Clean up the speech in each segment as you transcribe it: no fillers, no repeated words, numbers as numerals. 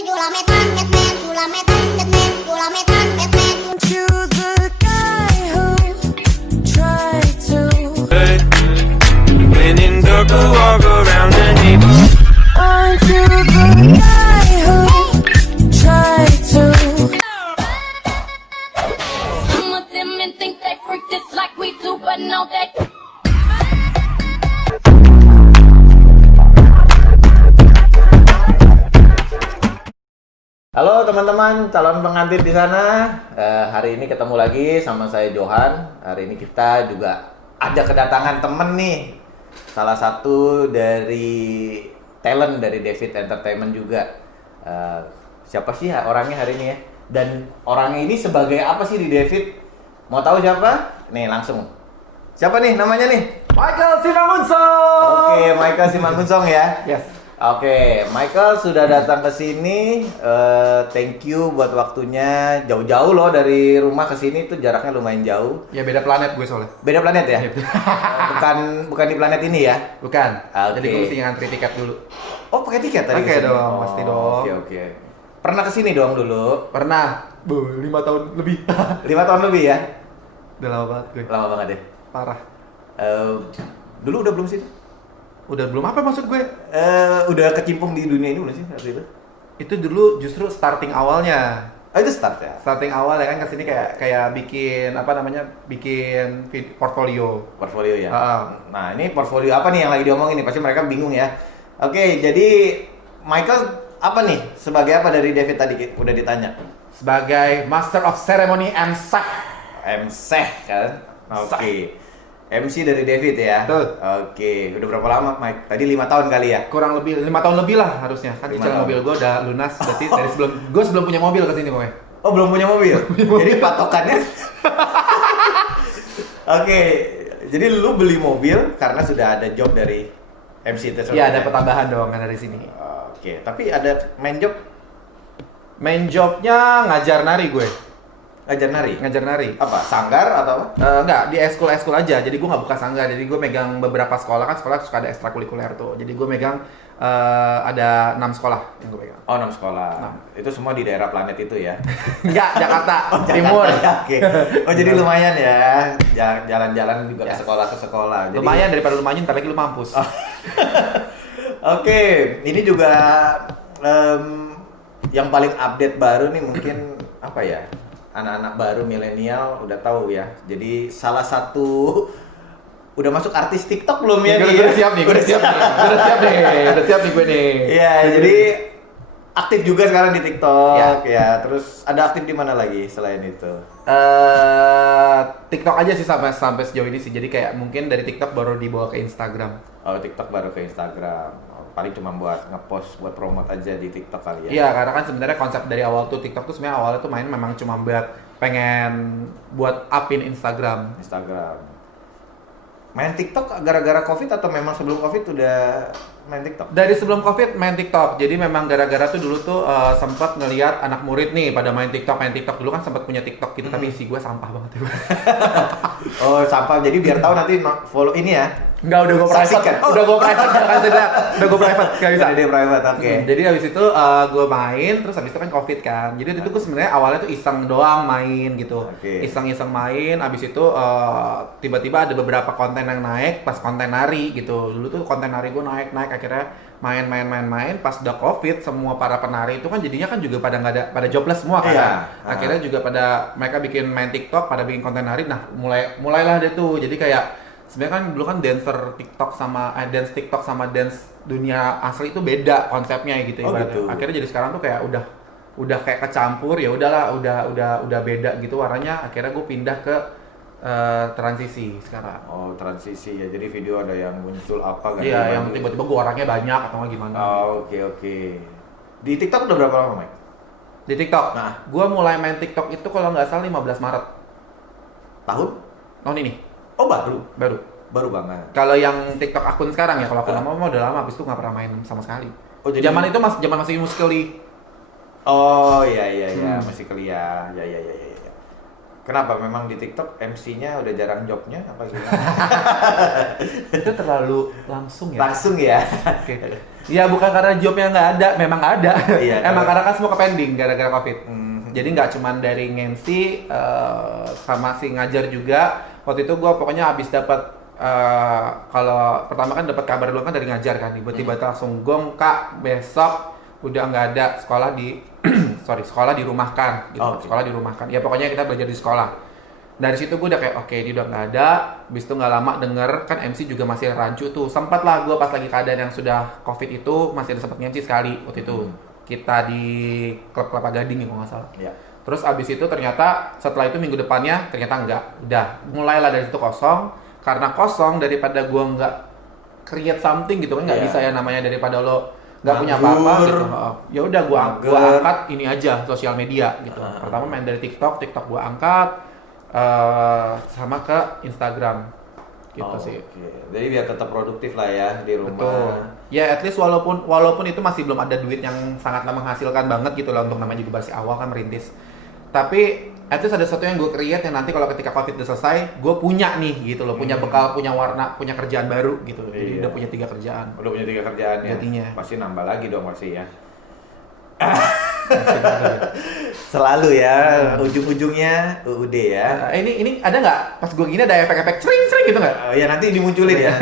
Julametan, Batman, Julametan, Batman, Julametan, Batman. To the guy who tried to When in dark, I walk around the neighborhood. Aren't you the guy who tried to Some of them men think they freak this like we do, but no, they. Halo teman-teman calon pengantin di sana. Hari ini ketemu lagi sama saya Johan. Hari ini kita juga ada kedatangan temen nih. Salah satu dari talent dari David Entertainment juga. Siapa sih orangnya hari ini ya? Dan orangnya ini sebagai apa sih di David? Mau tahu siapa? Nih langsung. Siapa nih namanya nih? Michael Simangunsong. Oke, Michael Simangunsong ya. Yes. Oke, Michael sudah datang ke sini. Thank you buat waktunya. Jauh-jauh loh dari rumah ke sini tuh jaraknya lumayan jauh. Ya beda planet gue soalnya. Beda planet ya? Iya. bukan di planet ini ya? Bukan. Oke. Jadi gue mesti ngantri tiket dulu. Oh, pakai tiket tadi? Pakai kesini? dong, pasti dong. Oke. Pernah ke sini dong dulu? Pernah. 5 tahun lebih. 5 tahun lebih ya? Udah lama banget gue. Lama banget ya? Parah. Dulu udah belum sih? Udah belum apa maksud gue? Udah kecimpung di dunia ini belum sih waktu itu? Itu dulu justru starting awalnya. Oh, itu start ya? Starting awal ya kan kesini kayak bikin apa namanya? Bikin portfolio. Portfolio ya? Ah. Nah, ini portfolio apa nih yang lagi diomongin nih? Pasti mereka bingung ya. Oke, jadi Michael apa nih? Sebagai apa dari David tadi udah ditanya? Sebagai Master of Ceremony and Sah. MC kan? Oke. MC dari David ya? Betul. Oke, udah berapa lama Mike? Tadi 5 tahun kali ya? Kurang lebih 5 tahun lebih lah harusnya. Kan 5 cicilan tahun. mobil gue udah lunas berarti dari sebelum punya mobil ke sini pokoknya. Oh, belum punya mobil? Jadi patokannya? Oke, jadi lu beli mobil karena sudah ada job dari MC tersebut? Iya, ada tambahan dong kan dari sini. Oke, tapi ada main job? Main jobnya ngajar nari gue. Ngajar nari? Ngajar nari. Apa? Sanggar atau apa? Enggak, di eskul aja. Jadi gue nggak buka sanggar. Jadi gue megang beberapa sekolah, kan sekolah suka ada ekstrakurikuler tuh. Jadi gue megang ada 6 sekolah yang gue pegang. Oh, 6 sekolah. Itu semua di daerah planet itu ya? Enggak, Jakarta, Jakarta Timur. ya, oke. Oh, jadi lumayan ya. Jalan-jalan juga Yes. ke sekolah. Jadi... Lumayan, daripada lumayan ntar lagi lu mampus. Oke, ini juga yang paling update baru nih mungkin apa ya? Anak-anak baru milenial udah tahu ya. Jadi salah satu udah masuk artis TikTok belum ya? Gue nih? udah siap nih. Udah siap nih gue nih. Iya, jadi aktif juga sekarang di TikTok Ya. ya. Terus ada aktif di mana lagi selain itu? TikTok aja sih sampai sejauh ini sih. Jadi kayak mungkin dari TikTok baru dibawa ke Instagram. Oh, TikTok baru ke Instagram. Paling cuma buat ngepost buat promote aja di TikTok kali ya. Iya, karena kan sebenarnya konsep dari awal tuh TikTok tuh sebenarnya awalnya tuh main memang cuma buat pengen buat upin Instagram. Main TikTok gara-gara Covid atau memang sebelum Covid udah main TikTok? Dari sebelum Covid main TikTok. Jadi memang gara-gara tuh dulu tuh sempat ngelihat anak murid nih pada main TikTok. Dulu kan sempat punya TikTok gitu, tapi isi gue sampah banget ya. Oh, sampah. Jadi biar tahu nanti follow ini ya. Enggak, udah gue private. Saksikan. Udah gue private, jangan sedih. Udah gue private, enggak bisa. Jadi private, oke. Jadi habis itu gue main, terus habis itu kan Covid kan. Jadi itu gue sebenarnya awalnya tuh iseng doang main gitu. Oke. Iseng-iseng main, habis itu tiba-tiba ada beberapa konten yang naik pas konten nari gitu. Dulu tuh konten nari gue naik akhirnya main. Pas udah Covid, semua para penari itu kan jadinya kan juga pada nggak ada, pada jobless semua kan. Iya. Akhirnya juga pada mereka bikin main TikTok, pada bikin konten nari. Nah, mulailah deh tuh. Jadi kayak sebenarnya kan dulu kan dancer TikTok sama dance TikTok sama dance dunia asli itu beda konsepnya gitu Oh, ibaratnya. gitu. Akhirnya jadi sekarang tuh kayak udah kayak kecampur, ya udahlah, udah beda gitu warnanya. Akhirnya gue pindah ke transisi sekarang. Oh, transisi ya. Jadi video ada yang muncul apa kan? Iya, yang tiba-tiba gue orangnya banyak atau nggak gimana. Oh, oke. Di TikTok udah berapa lama, Mike? Di TikTok. Nah. Gue mulai main TikTok itu kalau nggak salah 15 Maret Tahun? tahun ini. Oh, baru banget. Kalau yang TikTok akun sekarang ya, kalau akun lama udah lama, habis itu nggak pernah main sama sekali. Oh, jadi zaman itu zaman masih Musically. Oh, iya, masih kuliah. Ya. Kenapa? Memang di TikTok MC-nya udah jarang jobnya apa gimana? Itu terlalu langsung ya. Langsung ya. Oke. Ya bukan karena jobnya nggak ada, memang ada. Iya, Emang karena- karena kan semua ke-pending gara-gara COVID. Jadi nggak cuman dari MC, sama si ngajar juga. Waktu itu gue pokoknya habis dapat kalau pertama kan dapat kabar dulu kan dari ngajar kan, tiba-tiba langsung gong, Kak besok udah nggak ada sekolah di sekolah dirumahkan gitu. Oke. Sekolah dirumahkan. Ya pokoknya kita belajar di sekolah. Dari situ gue udah kayak oke, ini udah nggak ada. Habis itu nggak lama denger kan MC juga masih rancu tuh. Sempat lah gue pas lagi keadaan yang sudah COVID itu masih ada sempat MC sekali waktu itu. Kita di klub Kelapa Gading ya kalau nggak salah. Iya. Terus abis itu ternyata setelah itu minggu depannya ternyata enggak. Udah mulailah dari situ kosong. Karena kosong daripada gue nggak create something gitu kan nggak Iya. bisa ya namanya daripada lo nggak punya Nganggur. apa-apa gitu. Ya udah gua Mager. angkat ini aja sosial media gitu. Pertama main dari TikTok gua angkat sama ke Instagram gitu sih. Oke. Jadi biar tetap produktif lah ya di rumah. Betul. Ya at least walaupun itu masih belum ada duit yang sangatlah menghasilkan banget gitu lah untuk namanya juga masih awal kan merintis. Tapi at least ada sesuatu yang gue create yang nanti kalau ketika COVID udah selesai, gue punya nih gitu loh, punya bekal, punya warna, punya kerjaan baru gitu. Jadi Iya. udah punya 3 kerjaan. Udah punya 3 kerjaan ya. Jadinya. Pasti nambah lagi dong pasti ya. Selalu ya, ujung-ujungnya UUD ya. Ini ada nggak pas gue gini ada efek-efek cering-cering gitu nggak? Ya nanti dimunculin ya.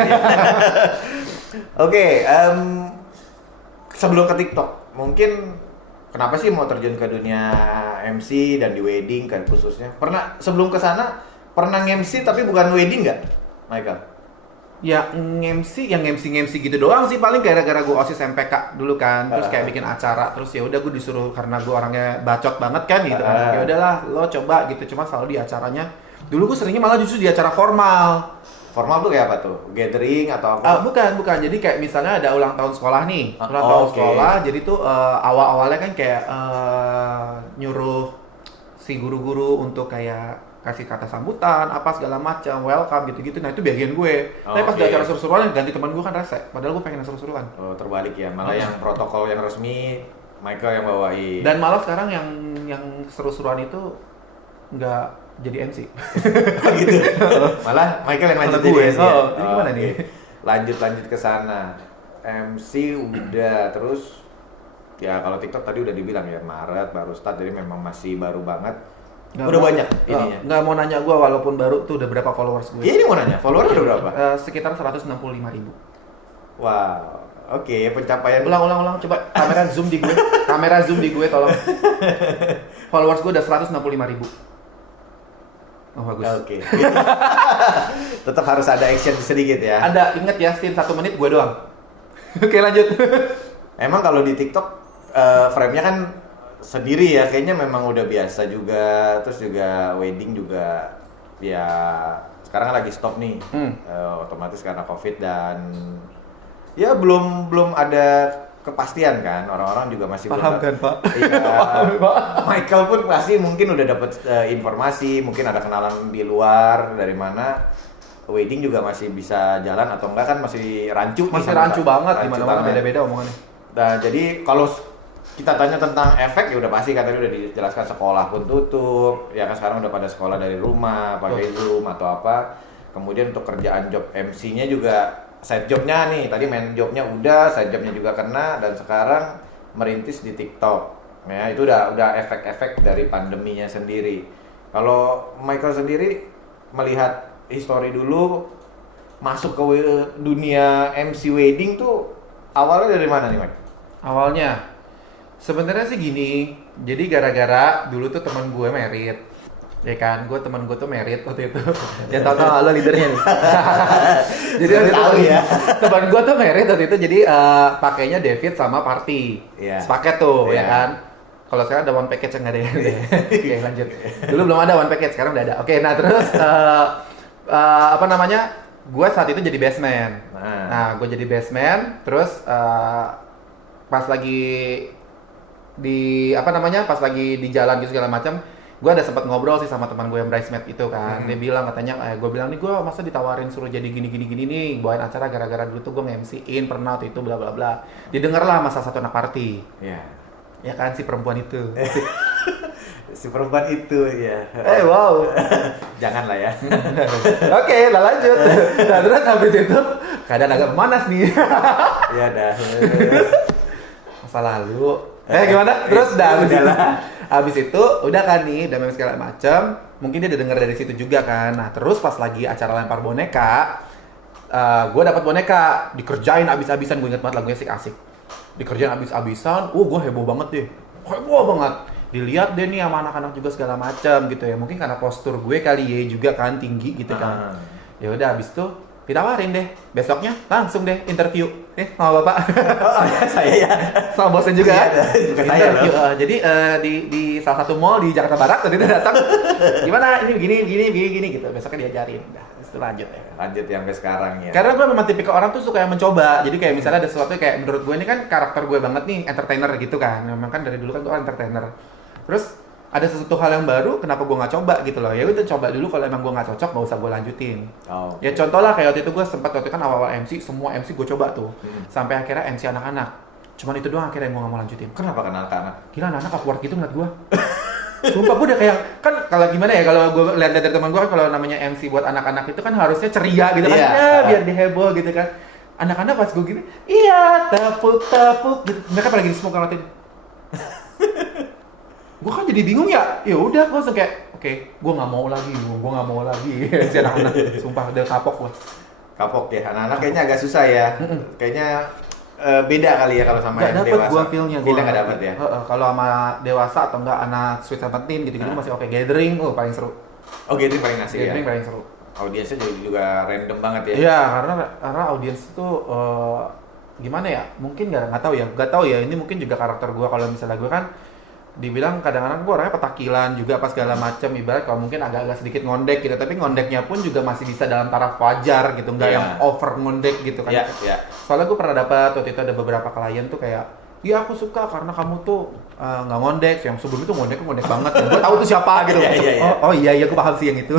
Oke, sebelum ke TikTok, mungkin kenapa sih mau terjun ke dunia MC dan di wedding kan khususnya? Pernah sebelum ke sana pernah MC tapi bukan wedding nggak, Michael? Ya MC gitu doang sih paling gara-gara gue OSIS MPK dulu kan, terus kayak bikin acara, terus ya udah gue disuruh karena gue orangnya bacot banget kan gitu kan. Ya udahlah lo coba gitu, cuma selalu di acaranya. Dulu gue seringnya malah justru di acara formal. Formal tuh kayak apa tuh? Gathering atau apa? Bukan. Jadi kayak misalnya ada ulang tahun sekolah nih. Ulang tahun oke. sekolah, jadi tuh awal-awalnya kan kayak nyuruh si guru-guru untuk kayak kasih kata sambutan, apa segala macam, welcome gitu-gitu. Nah itu bagian gue. Tapi pas di Oke. acara seru-seruan ganti teman gue kan rese. Padahal gue pengen yang seru-seruan. Oh, terbalik ya, malah yang protokol yang resmi Michael yang bawain. Dan malah sekarang yang seru-seruan itu nggak jadi MC. Oh, gitu. Malah Michael yang lanjut Malah gue. jadi MC ya? Oh, jadi gimana oke. nih? Lanjut ke sana. MC udah, terus ya kalau TikTok tadi udah dibilang ya Maret baru start, jadi memang masih baru banget. Udah banyak ininya. Nggak mau nanya gue walaupun baru tuh udah berapa followers gue. Iya, ini mau nanya, follower udah berapa? Sekitar 165.000. Wow. Oke, pencapaian Ulang, coba kamera zoom di gue. Kamera zoom di gue tolong. Followers gue udah 165.000. Oh bagus. Oke. Tetap harus ada action sedikit ya. Ada, inget ya, scene 1 menit gue doang. Oke lanjut. Emang kalau di TikTok frame-nya kan sendiri ya, kayaknya memang udah biasa juga. Terus juga wedding juga ya sekarang kan lagi stop nih. Otomatis karena Covid dan ya belum ada kepastian kan. Orang-orang juga masih Paham belum kan, Pak? Iya. Michael pun pasti mungkin udah dapat informasi, mungkin ada kenalan di luar dari mana. Wedding juga masih bisa jalan atau enggak kan masih rancu nih Masih sama- rancu banget, rancu gimana-mana banget. beda-beda omongannya. Nah, jadi kalau kita tanya tentang efek ya udah pasti kan tadi udah dijelaskan, sekolah pun tutup. Ya kan sekarang udah pada sekolah dari rumah, pakai Zoom atau apa. Kemudian untuk kerjaan job MC-nya juga side jobnya nih. Tadi main jobnya udah, side jobnya juga kena, dan sekarang merintis di TikTok. Ya, itu udah efek-efek dari pandeminya sendiri. Kalau Michael sendiri melihat history dulu masuk ke dunia MC wedding tuh awalnya dari mana nih, Mike? Awalnya sebenarnya sih gini, jadi gara-gara dulu tuh teman gue merit, ya kan, teman gue tuh merit waktu itu. Ya tau lo leadernya nih. Jadi waktu itu Tahu ya. teman gue tuh merit waktu itu, jadi pakainya David sama Party, Iya. sepaket tuh, Iya. ya kan. Kalau sekarang ada one package yang nggak ada ya. Oke lanjut. Dulu belum ada one package, sekarang udah ada. Oke, nah terus apa namanya? Gue saat itu jadi best man. Nah, gue jadi best man, terus pas lagi di apa namanya? Pas lagi di jalan gitu segala macam, gue ada sempat ngobrol sih sama teman gue yang bridesmaid itu kan. Dia bilang katanya, gue bilang nih gue masa ditawarin suruh jadi gini nih, bawain acara gara-gara dulu tuh gue nge-MC-in pernah waktu itu bla bla bla. Didengar lah sama salah satu anak party. Iya. Ya kan si perempuan itu. Si perempuan itu ya. Wow. Janganlah ya. Oke, lah lanjut. Nah, terus habis itu keadaan agak panas nih. Ya dah. Masa lalu. Gimana? Terus dah habis itu. Udahlah. Habis itu udah kan nih, udah segala macam. Mungkin dia udah denger dari situ juga kan. Nah, terus pas lagi acara lempar boneka, gue dapat boneka, dikerjain abis-abisan. Gue inget banget lagunya asik-asik. Dikerjain abis-abisan, gue heboh banget deh. Heboh banget. Dilihat deh nih sama anak-anak juga segala macam gitu ya. Mungkin karena postur gue kali ya juga kan tinggi gitu kan. Ya udah habis itu ditawarin deh. Besoknya langsung deh interview. Sama Bapak. Oh ya, saya ya. Sama bosen juga. Iya, juga saya Interview. loh. Jadi di salah satu mall di Jakarta Barat tadi dia datang. Gimana ini gini gitu. Besoknya diajarin. Udah, itu lanjut ya. Lanjut yang sampai sekarang ya. Karena gue memang tipikal orang tuh suka yang mencoba. Jadi kayak misalnya ada sesuatu kayak menurut gue ini kan karakter gue banget nih, entertainer gitu kan. Memang kan dari dulu kan gue entertainer. Terus ada sesuatu hal yang baru, kenapa gue nggak coba gitu loh. Ya udah coba dulu, kalau emang gue nggak cocok nggak usah gue lanjutin. Oh. Ya contoh lah kayak waktu itu gue sempat waktu kan awal-awal MC, semua MC gue coba tuh. Sampai akhirnya MC anak-anak. Cuman itu doang akhirnya gue nggak mau lanjutin. Kenapa kenal anak-anak? Gila, anak-anak awkward gitu ngeliat gue. Sumpah gue udah kayak, kan kalau gimana ya, kalau gue lihat dari teman gue kan kalau namanya MC buat anak-anak itu kan harusnya ceria gitu kan, Iya. ya biar diheboh gitu kan. Anak-anak pas gue gini, iya tepuk-tepuk gitu. Mereka pada gini semua ngeliatin. Gue kan jadi bingung ya udah gue langsung kayak, oke, gue nggak mau lagi si anak-anak. Sumpah udah kapok gue. Kapok ya, anak-anak kayaknya agak susah ya. Kayaknya beda kali ya kalau sama Gak yang dapet dewasa. gue feel-nya. Feelnya nggak dapet ya. Kalau sama dewasa atau enggak anak Sweet Seventeen gitu-gitu masih oke. Gathering, paling seru. Oh gitu paling asik ya. Gathering paling seru. Audiensnya juga random banget ya. Iya, karena audiens itu gimana ya? Mungkin nggak tahu ya. Ini mungkin juga karakter gue. Kalau misalnya gue kan dibilang kadang-kadang gue orangnya petakilan juga pas segala macam, ibarat kalau mungkin agak-agak sedikit ngondek gitu, tapi ngondeknya pun juga masih bisa dalam taraf wajar gitu, nggak Iya. yang over ngondek gitu kan. Iya. Soalnya gue pernah dapat waktu itu ada beberapa klien tuh kayak, iya aku suka karena kamu tuh nggak ngondek, yang sebelum itu ngondek banget. Gue tahu tuh siapa gitu. Iya. Oh iya gue paham sih yang itu.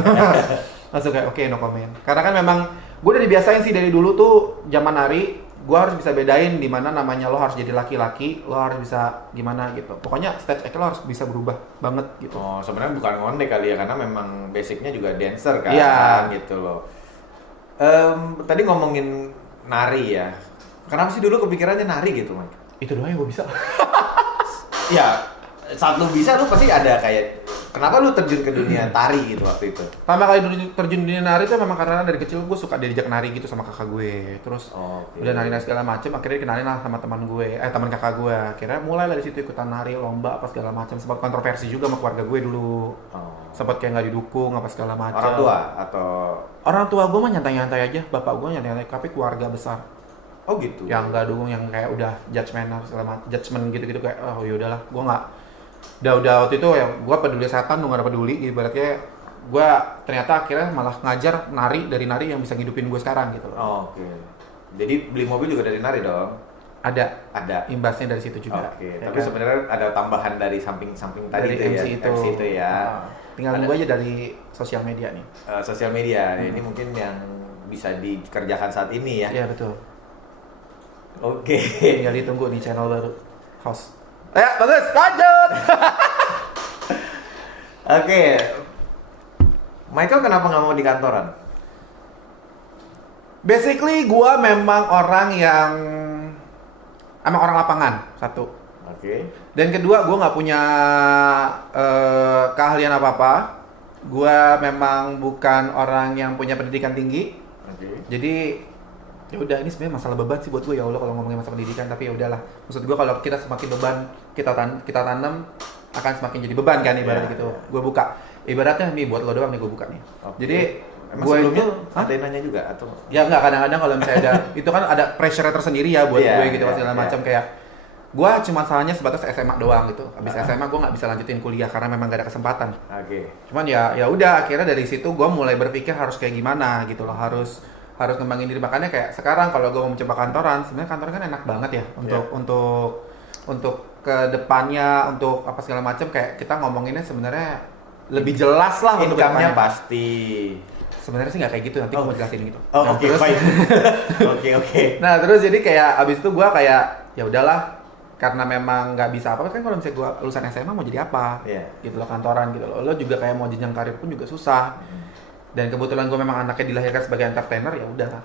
Langsung kayak oke, no comment. Karena kan memang gue udah dibiasain sih dari dulu tuh zaman nari, gue harus bisa bedain di mana namanya lo harus jadi laki-laki, lo harus bisa gimana gitu. Pokoknya stage act lo harus bisa berubah banget gitu. Oh sebenarnya bukan ngondek kali ya, karena memang basicnya juga dancer kan, Iya. gitu loh. Tadi ngomongin nari ya. Kenapa sih dulu kepikirannya nari gitu, Mike? Itu doang yang gue bisa. Ya, saat lu bisa lu pasti ada kayak kenapa lu terjun ke dunia tari gitu waktu itu? Pertama kali terjun dunia nari itu memang karena dari kecil gue suka diajak nari gitu sama kakak gue. Terus Oke. udah nari segala macem, akhirnya dikenalin lah sama teman kakak gue. Akhirnya mulai dari situ ikutan nari, lomba apa segala macam. Sempat kontroversi juga sama keluarga gue dulu. Sempat kayak nggak didukung apa segala macam. Orang tua atau Orang tua gue mah nyantai-nyantai aja, bapak gue nyantai-nyantai, tapi keluarga besar oh gitu. yang nggak dukung, yang kayak udah judgement gitu-gitu kayak oh yaudahlah, gue nggak udah waktu itu ya gue peduli setan, nggak ada peduli, ibaratnya gue ternyata akhirnya malah ngajar dari nari yang bisa ngidupin gue sekarang gitu. Oke. Jadi beli mobil juga dari nari dong? Ada imbasnya dari situ juga. Oke. Ya Tapi kan? sebenarnya ada tambahan dari samping tadi Dari itu MC ya. itu. MC itu ya. Tinggal Ada- nunggu aja dari sosial media nih. Sosial media. Ini mungkin yang bisa dikerjakan saat ini ya. Iya betul. Oke. Tinggal ditunggu nih channel baru. House. Bagus, lanjut. Oke. Michael kenapa nggak mau di kantoran? Basically gua memang orang yang emang orang lapangan, satu. Oke. Dan kedua, gua nggak punya keahlian apa-apa. Gua memang bukan orang yang punya pendidikan tinggi. Oke. Jadi ya udah, ini sebenarnya masalah beban sih buat gue ya Allah kalau ngomongin masalah pendidikan, tapi ya udahlah. Maksud gue kalau kita semakin beban kita tanam akan semakin jadi beban kan ibaratnya Iya, gitu. iya. Gue buka. Ibaratnya nih buat lo doang nih gue buka nih. Oke. Jadi Emang gue sebelumnya itu ada yang nanya juga atau? ya enggak, kadang-kadang kalau misalnya ada itu kan ada pressure tersendiri ya buat Iya, gue gitu iya, segala iya. macam kayak gue cuma salahnya sebatas SMA doang gitu. Habis SMA gue nggak bisa lanjutin kuliah karena memang gak ada kesempatan. Oke. Cuman ya udah akhirnya dari situ gue mulai berpikir harus kayak gimana gitu loh, harus ngembangin diri. Makanya kayak sekarang kalau gue mau mencoba kantoran, sebenarnya kantoran kan enak banget ya untuk ke depannya, untuk apa segala macam, kayak kita ngomonginnya sebenarnya lebih jelas lah untuk Income-nya kedepannya. pasti. Sebenarnya sih nggak kayak gitu, nanti gue mau jelasin gitu. Oh, Nah, oke, terus- baik. Oke. Nah terus jadi kayak abis itu gue kayak ya udahlah, karena memang nggak bisa apa kan, kalau misalnya gue lulusan SMA mau jadi apa, Iya. gitu loh, kantoran gitu loh. Lo juga kayak mau jenjang karir pun juga susah. Dan kebetulan gue memang anaknya dilahirkan sebagai entertainer, ya udah.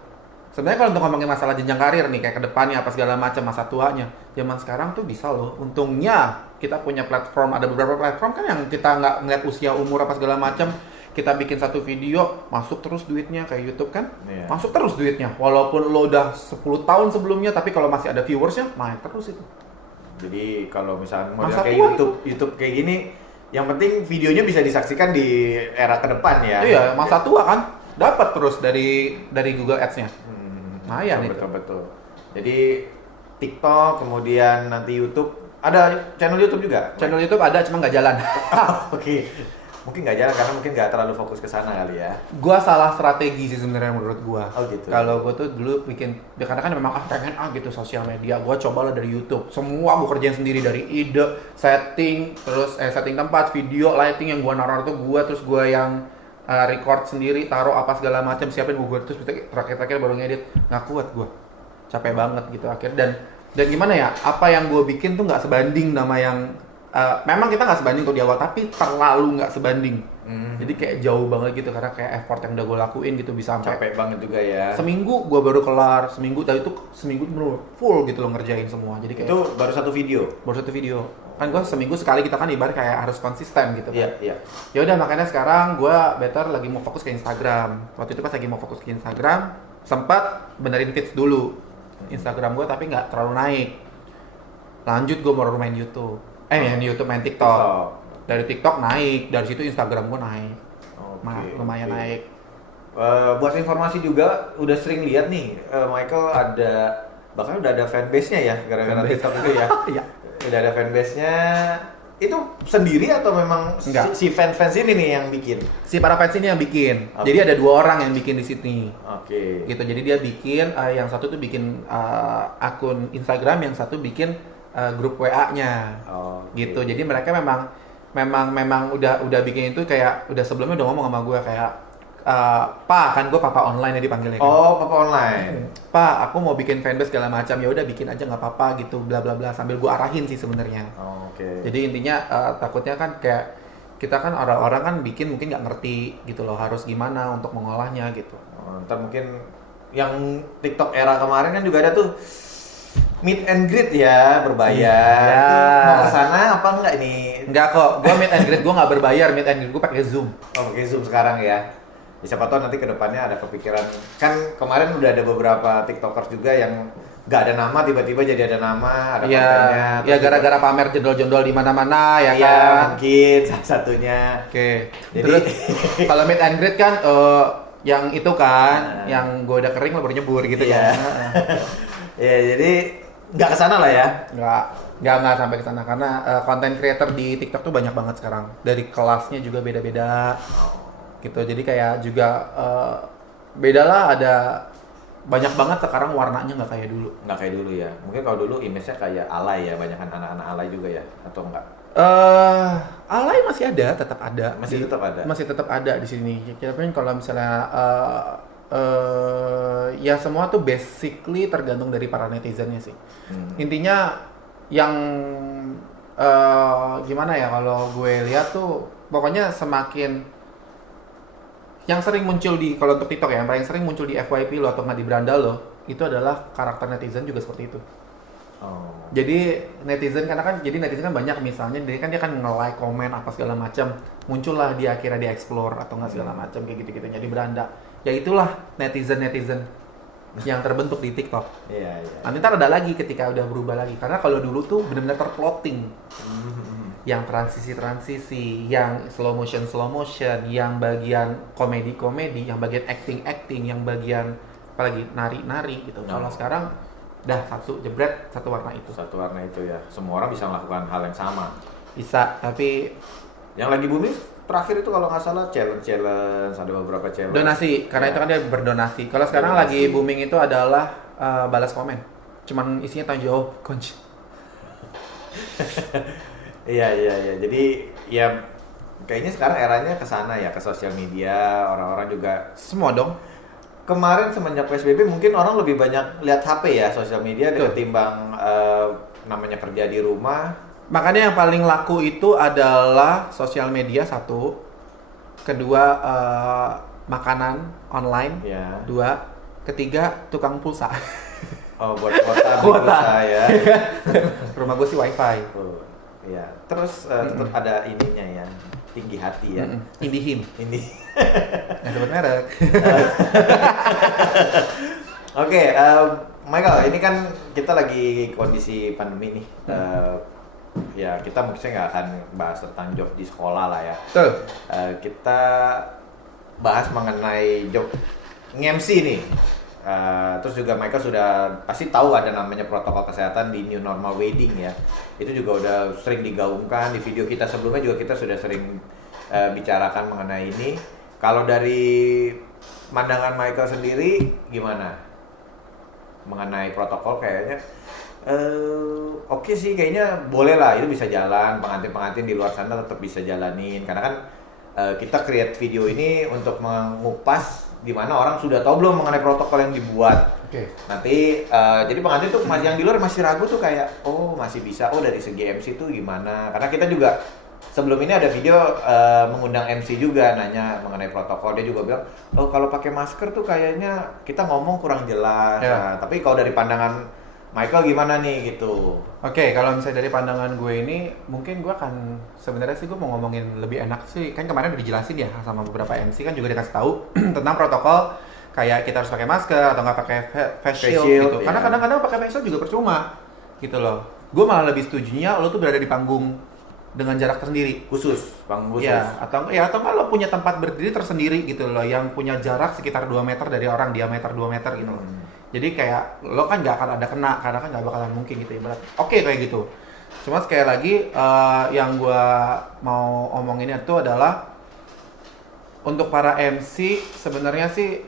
Sebenarnya kalau untuk ngomongin masalah jenjang karir nih, kayak kedepannya apa segala macam, masa tuanya, zaman sekarang tuh bisa loh. Untungnya kita punya platform, ada beberapa platform kan yang kita nggak ngeliat usia, umur apa segala macam. Kita bikin satu video, masuk terus duitnya, kayak YouTube kan, Iya. masuk terus duitnya. Walaupun lo udah 10 tahun sebelumnya, tapi kalau masih ada viewersnya, naik terus itu. Jadi kalau misalnya model Masa kayak tua YouTube kayak gini, yang penting videonya bisa disaksikan di era ke depan ya. Iya, masa tua kan, dapat terus dari Google Ads-nya. Lumayan itu. Betul. Jadi TikTok, kemudian nanti YouTube, ada channel YouTube juga. Channel YouTube ada, cuma nggak jalan. Oke. Mungkin nggak jalan karena mungkin nggak terlalu fokus ke sana kali ya. Gua salah strategi sih sebenarnya menurut gua. Oh, gitu. Kalau gua tuh dulu bikin, ya karena kan memang pengen gitu sosial media. Gua cobalah dari YouTube. Semua gua kerjain sendiri, dari ide, setting, terus setting tempat, video, lighting yang gua naruh tuh terus gua yang record sendiri, taruh apa segala macam, siapin gua terus terakhir baru ngedit. Nggak kuat gua. Capek banget gitu akhirnya, dan gimana ya? Apa yang gua bikin tuh nggak sebanding sama yang memang kita nggak sebanding tuh di awal, tapi terlalu nggak sebanding. Jadi kayak jauh banget gitu, karena kayak effort yang udah gue lakuin gitu bisa sampai Capek banget juga ya. seminggu gue baru kelar, seminggu bener full gitu loh ngerjain semua. Jadi kayak Itu baru satu video. kan gue seminggu sekali, kita kan ibarat kayak harus konsisten gitu kan. Iya. Ya udah, makanya sekarang gue lagi mau fokus ke Instagram. Waktu itu pas lagi mau fokus ke Instagram, sempat benerin feeds dulu Instagram gue, tapi nggak terlalu naik. Lanjut gue baru main YouTube. Main TikTok. Dari TikTok naik, dari situ Instagram gue naik. Lumayan naik. Buat informasi juga, udah sering lihat nih, Michael bahkan udah ada fanbase-nya ya, gara-gara TikTok itu ya. Iya. Udah ada fanbase-nya. Itu sendiri atau memang Enggak. si fans ini nih yang bikin? Si para fans ini yang bikin. Oke. Jadi ada 2 orang yang bikin di sini. Oke. Gitu. Jadi dia bikin, yang satu tuh bikin akun Instagram, yang satu bikin grup WA-nya. Oke. Gitu. Jadi mereka memang udah bikin itu, kayak udah sebelumnya udah ngomong sama gue kayak, Pak, kan gue papa online ya dipanggilnya kan. Oh, papa online. Pak, aku mau bikin fanbase segala macam, ya udah bikin aja nggak apa-apa gitu, bla bla bla, sambil gue arahin sih sebenarnya. Oke. Jadi intinya takutnya kan kayak kita kan orang-orang kan bikin mungkin nggak ngerti gitu loh, harus gimana untuk mengolahnya gitu. Ntar mungkin yang TikTok era kemarin kan juga ada tuh meet and greet ya, berbayar. Ya. Itu mau kesana apa enggak ini? Enggak kok, gue meet and greet gue nggak berbayar, meet and greet gue pakai Zoom. Oh, pakai Zoom sekarang ya. Siapa tahu nanti kedepannya ada kepikiran. Kan kemarin udah ada beberapa TikTokers juga yang nggak ada nama, tiba-tiba jadi ada nama, ada kontennya. Ya terus gara-gara pamer jendol-jendol di mana-mana ya Iya, kan. mungkin salah satunya. Oke. Jadi- Terus kalau meet and greet kan yang itu kan, yang gue udah kering lo baru nyebur gitu Iya. kan. Ya, jadi nggak kesana lah ya. Nggak sampai ke sana, karena content creator di TikTok tuh banyak banget sekarang. Dari kelasnya juga beda-beda. Gitu. Jadi kayak juga beda lah, ada banyak banget sekarang warnanya, nggak kayak dulu. Nggak kayak dulu ya. Mungkin kalau dulu image-nya kayak alay ya, banyak anak-anak alay juga ya, atau enggak? Alay masih ada, tetap ada. Masih tetap ada? Masih tetap ada di sini. Tapi kalau misalnya ya semua tuh basically tergantung dari para netizennya sih. Intinya yang gimana ya, kalau gue lihat tuh pokoknya semakin yang sering muncul di, kalau untuk TikTok ya, yang paling sering muncul di FYP lo atau nggak di beranda lo, itu adalah karakter netizen juga seperti itu. Oh. Jadi netizen jadi netizen kan banyak, misalnya dia kan nge-like, komen apa segala macam, muncullah dia akhirnya dia explore atau nggak segala macam kayak gitu di beranda. Ya itulah netizen yang terbentuk di TikTok. Iya. Nanti ntar ada lagi ketika udah berubah lagi, karena kalau dulu tuh benar-benar terplotting. Yang transisi, yang slow motion, yang bagian komedi, yang bagian acting, yang bagian apalagi nari gitu. Kalau sekarang dah satu jebret, satu warna itu. Satu warna itu ya. Semua orang bisa melakukan hal yang sama. Bisa, tapi Yang lagi booming terakhir itu kalau nggak salah challenge, ada beberapa challenge. donasi, karena itu kan dia berdonasi. Kalau sekarang Donasi. lagi booming itu adalah balas komen. Cuman isinya tanya jawab, kunci. Iya. Jadi ya kayaknya sekarang eranya ke sana ya, ke sosial media, orang-orang juga. Semua dong. Kemarin semenjak PSBB mungkin orang lebih banyak lihat HP ya, sosial media Betul. ketimbang namanya kerja di rumah. Makanya yang paling laku itu adalah sosial media satu, kedua makanan online, Ya. dua, ketiga tukang pulsa. Oh, buat kuota ya. Rumah gue sih wifi. Oh, ya. Terus tetap ada ininya ya, tinggi hati ya. Indihim. Ini. Nggak sebut merek. Oke, Michael, ini kan kita lagi kondisi pandemi nih. Ya kita mungkin nggak akan bahas tentang job di sekolah lah ya. Betul. Kita bahas mengenai job nge-MC nih. Terus juga Michael sudah pasti tahu ada namanya protokol kesehatan di new normal wedding ya. Itu juga udah sering digaungkan di video kita sebelumnya juga kita sudah sering bicarakan mengenai ini. Kalau dari pandangan Michael sendiri gimana mengenai protokol? Kayaknya oke sih, kayaknya boleh lah, itu bisa jalan, pengantin-pengantin di luar sana tetap bisa jalanin karena kan kita create video ini untuk mengupas di mana orang sudah tahu belum mengenai protokol yang dibuat. Oke. Nanti jadi pengantin tuh yang di luar masih ragu tuh kayak oh masih bisa, oh dari segi MC tuh gimana, karena kita juga sebelum ini ada video mengundang MC juga nanya mengenai protokol. Dia juga bilang oh kalau pakai masker tuh kayaknya kita ngomong kurang jelas. Ya. Nah, tapi kalau dari pandangan Michael gimana nih gitu? Oke, kalau misalnya dari pandangan gue ini, mungkin gue akan sebenarnya sih gue mau ngomongin lebih enak sih. Kan kemarin udah dijelasin ya sama beberapa MC kan juga dikasih tahu tentang protokol kayak kita harus pakai masker atau nggak pakai face shield gitu. Iya. Karena kadang-kadang pakai face shield juga percuma gitu loh. Gue malah lebih setujunya lo tuh berada di panggung dengan jarak tersendiri. Khusus, panggung khusus. Ya, atau kalau punya tempat berdiri tersendiri gitu loh, yang punya jarak sekitar 2 meter dari orang, diameter 2 meter gitu loh. Jadi kayak lo kan nggak akan ada kena, karena kan nggak bakalan mungkin gitu ya berat. Oke kayak gitu. Cuma sekali lagi yang gue mau omongin itu adalah untuk para MC sebenarnya sih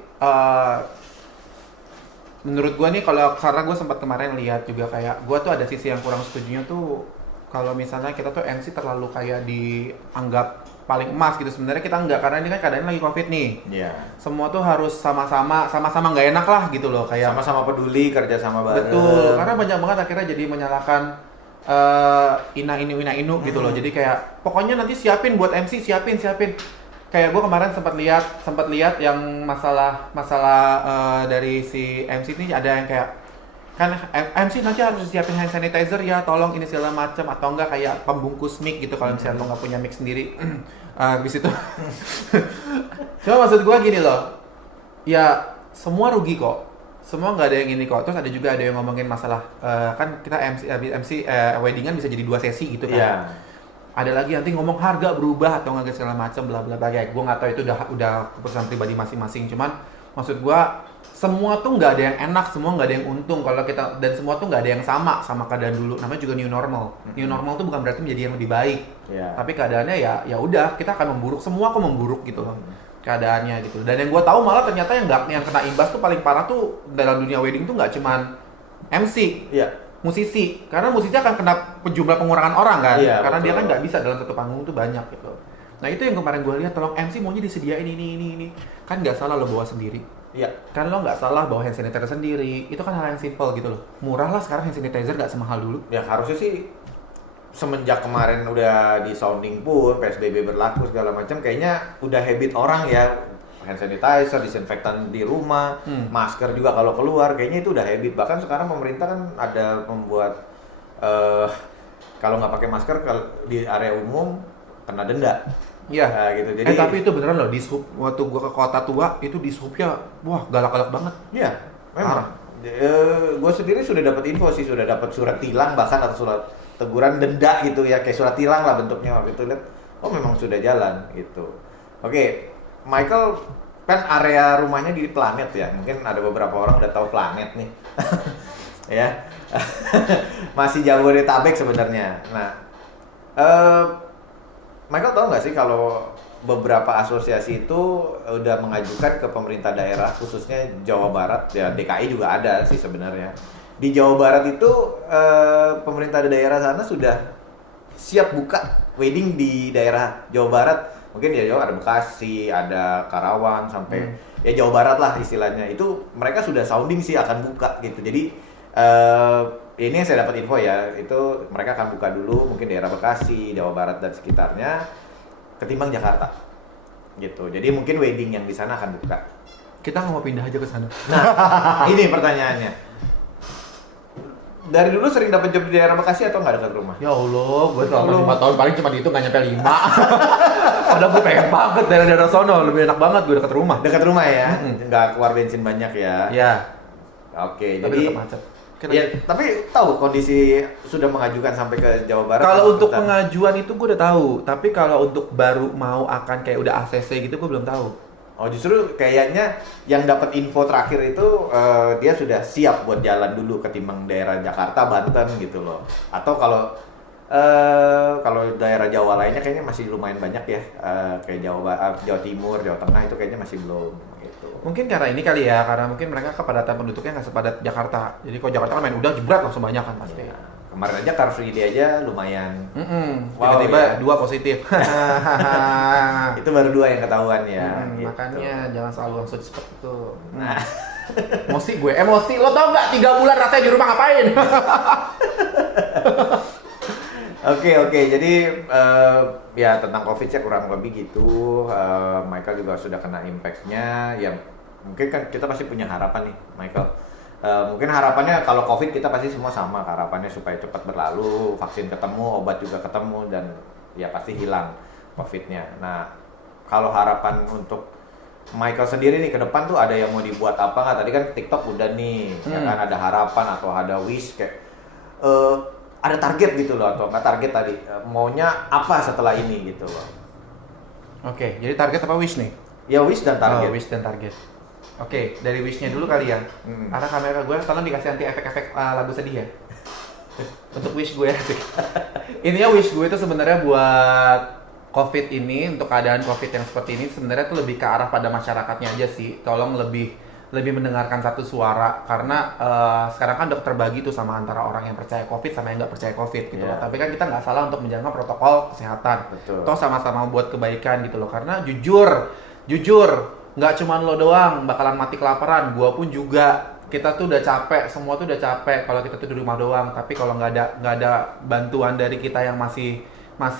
menurut gue nih, kalau karena gue sempat kemarin lihat juga kayak gue tuh ada sisi yang kurang setujunya tuh kalau misalnya kita tuh MC terlalu kayak dianggap paling emas gitu. Sebenarnya kita enggak, karena ini kan keadaannya lagi COVID nih. Iya. Semua tuh harus sama-sama nggak enak lah gitu loh, kayak Sama-sama peduli, kerja sama bareng. betul, karena banyak banget akhirnya jadi menyalahkan ina inu gitu loh. Jadi kayak pokoknya nanti siapin buat MC, siapin. Kayak gue kemarin sempat lihat yang masalah dari si MC ini, ada yang kayak kan MC nanti harus siapin hand sanitizer ya, tolong ini segala macam, atau enggak kayak pembungkus mic gitu kalau misalnya lo nggak punya mic sendiri. Habis itu cuma maksud gue gini loh, ya semua rugi kok, semua nggak ada yang ini kok. Terus ada yang ngomongin masalah kan kita MC weddingan bisa jadi 2 sesi gitu kan. Iya. Ada lagi nanti ngomong harga berubah atau nggak segala macam bla bla bla, kayak gue nggak tahu itu udah keputusan pribadi masing-masing. Cuman maksud gue semua tuh nggak ada yang enak, semua nggak ada yang untung kalau kita, dan semua tuh nggak ada yang sama keadaan dulu. Namanya juga new normal. New normal tuh bukan berarti menjadi yang lebih baik. Iya. Tapi keadaannya ya udah, kita akan memburuk, semua kok memburuk gitu loh keadaannya gitu. Dan yang gue tahu malah ternyata yang kena imbas tuh paling parah tuh dalam dunia wedding tuh nggak cuman MC, Iya. musisi. Karena musisi akan kena jumlah pengurangan orang kan, Iya, karena dia betul. kan nggak bisa dalam satu panggung tuh banyak gitu. Nah itu yang kemarin gue lihat, tolong MC maunya disediain ini kan nggak salah lo bawa sendiri. Iya. Kan lo nggak salah bawa hand sanitizer sendiri, itu kan hal yang simple gitu loh. Murah lah sekarang hand sanitizer, nggak semahal dulu. Ya harusnya sih semenjak kemarin udah di sounding pun PSBB berlaku segala macam, kayaknya udah habit orang ya, hand sanitizer, disinfektan di rumah, masker juga kalau keluar, kayaknya itu udah habit. Bahkan sekarang pemerintah kan ada membuat kalau nggak pakai masker di area umum kena denda. Iya. Nah, gitu. Jadi Tapi itu beneran loh, di sub waktu gua ke Kota Tua itu di subnya wah galak-galak banget. iya, memang. Gue sendiri sudah dapat info sih, sudah dapat surat tilang bahkan atau surat teguran denda gitu ya, kayak surat tilang lah bentuknya waktu itu. Lihat, oh memang sudah jalan gitu. Oke, Michael kan area rumahnya di Planet ya, mungkin ada beberapa orang udah tahu Planet nih. Ya. Masih Jabodetabek sebenarnya. Nah, Michael tahu nggak sih kalau beberapa asosiasi itu udah mengajukan ke pemerintah daerah, khususnya Jawa Barat, ya DKI juga ada sih sebenarnya. Di Jawa Barat itu pemerintah daerah sana sudah siap buka wedding di daerah Jawa Barat. Mungkin ya Jawa ada Bekasi, ada Karawang sampai ya Jawa Barat lah istilahnya. Itu mereka sudah sounding sih akan buka gitu. Jadi ini yang saya dapat info ya, itu mereka akan buka dulu mungkin daerah Bekasi, Jawa Barat dan sekitarnya ketimbang Jakarta. Gitu. Jadi mungkin wedding yang di sana akan buka. Kita nggak mau pindah aja ke sana. Nah, ini pertanyaannya. Dari dulu sering dapat job di daerah Bekasi atau nggak dekat rumah? Ya Allah, gue selama 5 tahun paling cuma dihitung nggak nyampe 5. Padahal gue pengen banget daerah-daerah sono, lebih enak banget gue dekat rumah. Dekat rumah ya, nggak keluar bensin banyak ya. Ya, Oke, tapi jadi tetap macet. ya, tapi tahu kondisi sudah mengajukan sampai ke Jawa Barat. Kalau untuk Hutan. pengajuan itu gue udah tahu, tapi kalau untuk baru mau akan kayak udah ACC gitu gue belum tahu. Oh, justru kayaknya yang dapat info terakhir itu dia sudah siap buat jalan dulu ketimbang daerah Jakarta, Banten gitu loh. Atau kalau daerah Jawa lainnya kayaknya masih lumayan banyak ya, kayak Jawa Timur, Jawa Tengah itu kayaknya masih belum gitu. Mungkin karena ini kali ya, karena mungkin mereka kepadatan penduduknya nggak sepadat Jakarta. Jadi kalau Jakarta kan main udah jebret langsung banyak kan pasti. Ya. Kemarin aja Car Free Day aja lumayan. Wow, Tiba-tiba ya. 2 positif. Itu baru 2 yang ketahuan ya. Gitu. Makanya jangan selalu langsung seperti itu. Nah, Emosi gue, lo tau nggak 3 bulan rasanya di rumah ngapain? Oke. Jadi ya tentang COVID ya kurang lebih gitu. Michael juga sudah kena impact-nya. Ya mungkin kan kita pasti punya harapan nih, Michael. Mungkin harapannya kalau COVID kita pasti semua sama. Harapannya supaya cepat berlalu, vaksin ketemu, obat juga ketemu, dan ya pasti hilang COVID-nya. Nah, kalau harapan untuk Michael sendiri nih ke depan tuh ada yang mau dibuat apa nggak? Tadi kan TikTok udah nih, ya kan ada harapan atau ada wish kayak ada target gitu loh, atau nggak target tadi maunya apa setelah ini gitu loh. Oke, jadi target apa wish nih? Ya wish dan target. Oh, wish dan target. Oke, dari wishnya dulu kali ya. Karena kamera gue tolong dikasih anti efek-efek lagu sedih ya. Untuk wish gue sih. Intinya wish gue itu sebenarnya buat COVID ini, untuk keadaan COVID yang seperti ini sebenarnya tuh lebih ke arah pada masyarakatnya aja sih. Tolong lebih mendengarkan satu suara, karena sekarang kan udah terbagi tuh sama antara orang yang percaya COVID sama yang nggak percaya COVID gitu loh. Tapi kan kita nggak salah untuk menjalankan protokol kesehatan. Betul. Toh sama-sama buat kebaikan gitu loh. Karena jujur nggak cuma lo doang bakalan mati kelaparan, gua pun juga. Kita tuh udah capek, semua tuh udah capek kalau kita tuh di rumah doang. Tapi kalau nggak ada bantuan dari kita yang masih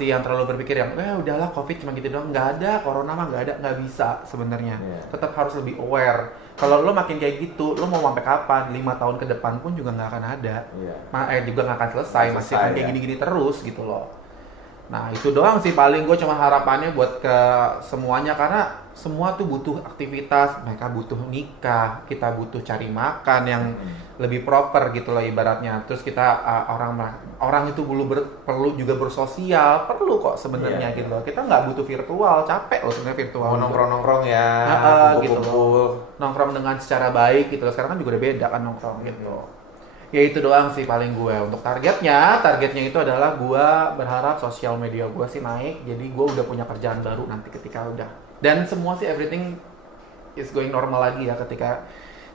yang terlalu berpikir yang udahlah COVID cuma gitu doang, nggak ada, corona mah nggak bisa sebenarnya. Tetap harus lebih aware. Kalau lo makin kayak gitu, lo mau sampai kapan? 5 tahun ke depan pun juga nggak akan ada. Juga nggak akan selesai, masih akan kayak gini-gini terus gitu loh. Nah itu doang sih paling gue cuma harapannya buat ke semuanya, karena semua tuh butuh aktivitas, mereka butuh nikah, kita butuh cari makan yang lebih proper gitu loh ibaratnya. Terus kita orang itu perlu juga bersosial, perlu kok sebenarnya gitu loh. Kita nggak butuh virtual, capek loh sebenarnya virtual. Mau nongkrong ya, gitu loh. Nongkrong dengan secara baik gitu loh. Sekarang kan juga udah beda kan nongkrong gitu. Ya itu doang sih paling gue. Untuk targetnya itu adalah gue berharap sosial media gue sih naik. Jadi gue udah punya kerjaan baru nanti ketika udah. Dan semua sih everything is going normal lagi ya ketika.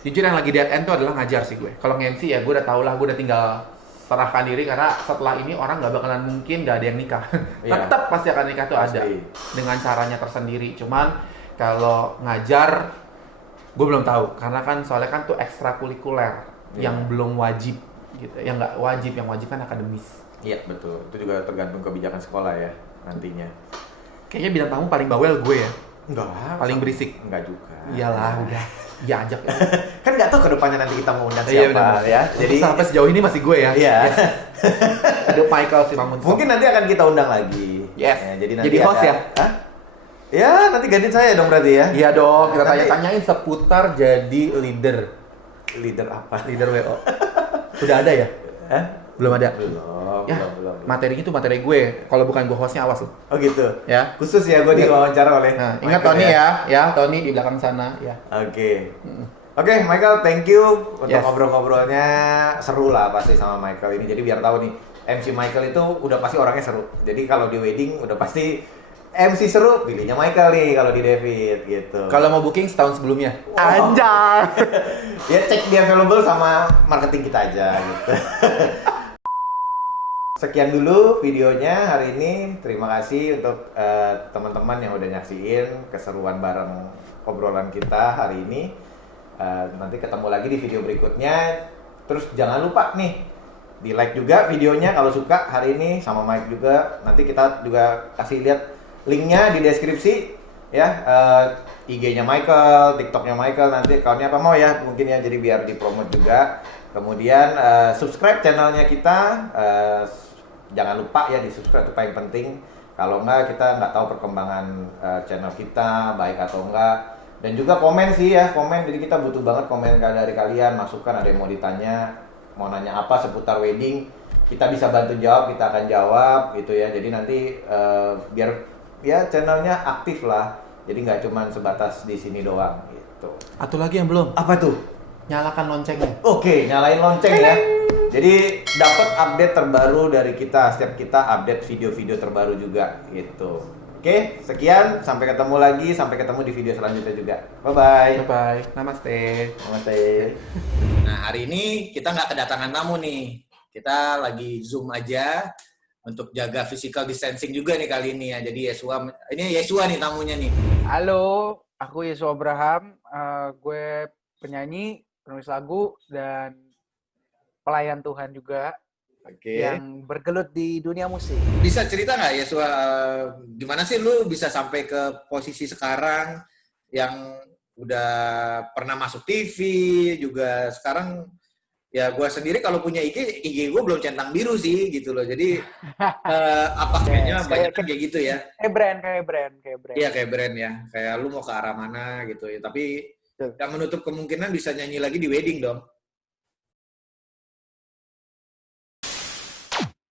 Jujur yang lagi dead end tuh adalah ngajar sih gue. Kalau nge-MC ya gue udah tau lah, gue udah tinggal serahkan diri, karena setelah ini orang nggak bakalan mungkin nggak ada yang nikah. Tetap pasti akan nikah tuh Pasti. ada dengan caranya tersendiri. Cuman kalau ngajar gue belum tahu, karena kan soalnya kan tuh ekstrakurikuler yang belum wajib gitu, yang nggak wajib, yang wajib kan akademis. Iya betul, itu juga tergantung kebijakan sekolah ya nantinya. Kayaknya bidang tamu paling bawel gue ya. Enggak, paling berisik. Enggak juga. Iyalah udah, ya ajak ya. Kan nggak tahu kedepannya nanti kita mau undang Iya, siapa benar. ya. Jadi sampai sejauh ini masih gue ya. Iya. Ada Michael Simangun. Mungkin nanti akan kita undang lagi. Yes. Ya, jadi nanti Jadi host ya? Hah? Ya, nanti gantiin saya dong berarti ya. Iya dong, kita Nanti- tanya-tanyain seputar jadi leader apa? WO. Udah ada ya? Hah? Belum ada. Belum, Ya, belum. materinya tuh materi gue. Kalau bukan gue hostnya, awas loh. Oh gitu. Ya. Khusus ya gue diwawancara oleh Nah, ingat Michael Tony ya, Tony di belakang sana ya. Oke. Oke, Michael, thank you untuk Yes. ngobrol-ngobrolnya. Seru lah pasti sama Michael ini. Jadi biar tahu nih, MC Michael itu udah pasti orangnya seru. Jadi kalau di wedding udah pasti MC seru, pilihnya Michael nih kalau di David gitu. Kalau mau booking setahun sebelumnya. Wow. Anjay. Ya cek di available sama marketing kita aja gitu. Sekian dulu videonya hari ini. Terima kasih untuk teman-teman yang udah nyaksiin keseruan bareng obrolan kita hari ini. Nanti ketemu lagi di video berikutnya. Terus jangan lupa nih, Di like juga videonya kalau suka hari ini sama Mike juga. Nanti kita juga kasih lihat linknya di deskripsi ya. IG-nya Michael, TikTok-nya Michael, nanti account-nya apa mau ya mungkin ya, jadi biar dipromot juga. Kemudian subscribe channelnya kita, jangan lupa ya di subscribe, itu paling penting. Kalau enggak kita nggak tahu perkembangan channel kita baik atau enggak. Dan juga komen sih ya, komen, jadi kita butuh banget komen dari kalian, masukan, ada yang mau ditanya, mau nanya apa seputar wedding, kita bisa bantu jawab, kita akan jawab gitu ya. Jadi nanti biar ya channelnya aktif lah, jadi nggak cuma sebatas di sini doang gitu. Satu lagi yang belum. Apa tuh? Nyalakan loncengnya. Oke, nyalain lonceng ya. Jadi dapat update terbaru dari kita, setiap kita update video-video terbaru juga gitu. Oke, sekian, sampai ketemu lagi, sampai ketemu di video selanjutnya juga. Bye-bye. Bye-bye. Namaste. Namaste. Nah, hari ini kita nggak kedatangan tamu nih. Kita lagi Zoom aja untuk jaga physical distancing juga nih kali ini ya. Jadi Yesua nih tamunya nih. Halo, aku Yesua Abraham. Gue penyanyi, penulis lagu, dan pelayan Tuhan juga. Oke. Yang bergelut di dunia musik. Bisa cerita nggak Yesua, gimana sih lu bisa sampai ke posisi sekarang yang udah pernah masuk TV juga, sekarang ya gue sendiri kalau punya IG gue belum centang biru sih gitu loh. Jadi apa kayaknya banyak kayak gitu ya. Kayak brand. Iya kayak brand ya. Kayak lu mau ke arah mana gitu ya. Tapi yang menutup kemungkinan bisa nyanyi lagi di wedding dong.